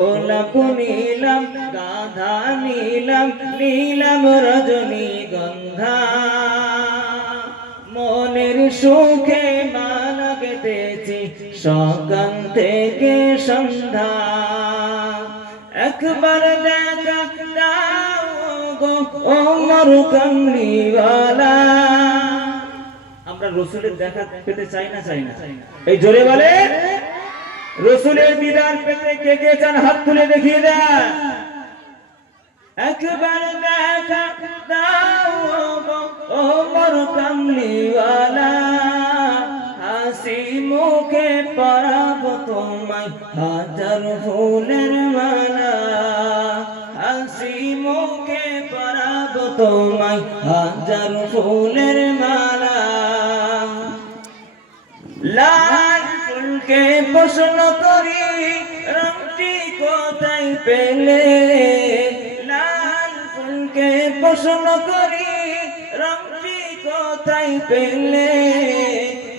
গোলাপ নীলাম গাঁধা নীলাম নীলাম রজনীগন্ধা মনের সুখে মালা গেঁথেছি সকাল থেকে সন্ধ্যা একবার দেখা দাও গো ওমর কামলিওয়ালা। আমরা রসুলের দেখা পেতে চাই না এই জোরে বলে রসুলের দিদার পেতে কে কে চান হাত তুলে দেখিয়ে দেন। একবার দেখা দাও গো ওমর কামলিওয়ালা হাসি মুখে পরাবো তোমায় হাজার ফুলের মালা হাসি মুখে পরাবো তোমায় হাজার ফুলের মালা। লাল ফুলকে প্রশ্ন করি রংটি কোথায় পেলে লাল ফুলকে প্রশ্ন করি রংটি কোথায় পেলে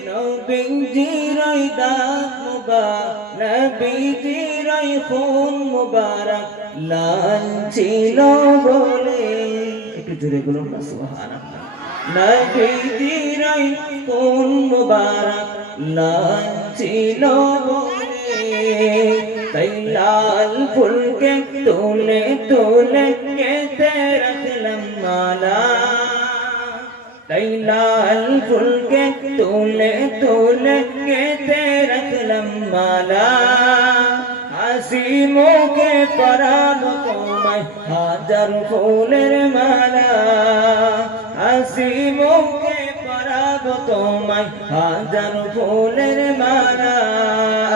নবীজির দাঁত মুবারক নবীজির খুন মুবারক লাল ছিল বলে একটু জোরে বলুন না সুবহানাল্লাহ। নবীজির খুন মুবারক লাল ছিল বলে তাই লাল ফুলকে তুলে তুলে গেঁথে রাখলাম মালা তাই লাল ফুলকে তুলে তুলে গেঁথে রাখলাম মালা হাসি মুখে পরাবো তোমায় হাজার ফুলের মালা হাসি মুখে পরাবো তোমায় হাজার ফুলের মালা।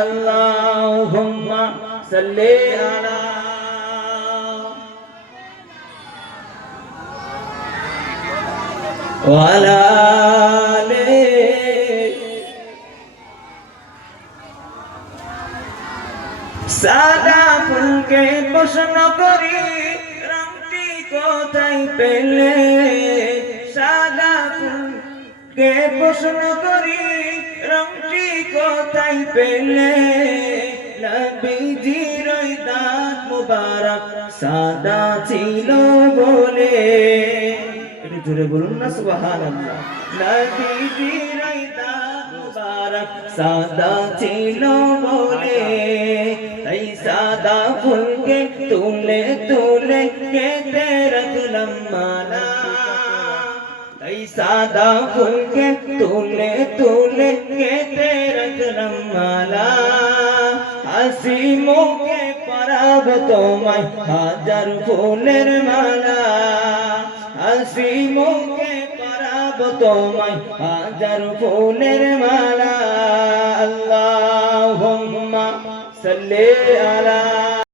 আল্লাহুম্মা সাল্লি আলা ওয়ালা আলি সাদা ফুলকে প্রশ্ন করি রংটি কোথায় পেলে সাদা ফুলকে প্রশ্ন করি রংটি কোথায় পেলে নবীজির দাঁত মুবারক সাদা ছিল বলে একটু জোরে বলুন না সুবহানাল্লাহ। নবীজির দাঁত মুবারক সাদা ছিল বলে তাই সাদা ফুলকে তুলে তুলে গেঁথে রাখলাম মালা তাই সাদা ফুলকে তুলে তুলে গেঁথে রাখলাম মালা হাসি মুখে পরাবো তোমায় হাজার ফুলের মালা হাসি মুখে পরাবো তোমায় হাজার ফুলের মালা। আল্লাহুম্মা সাল্লি আলা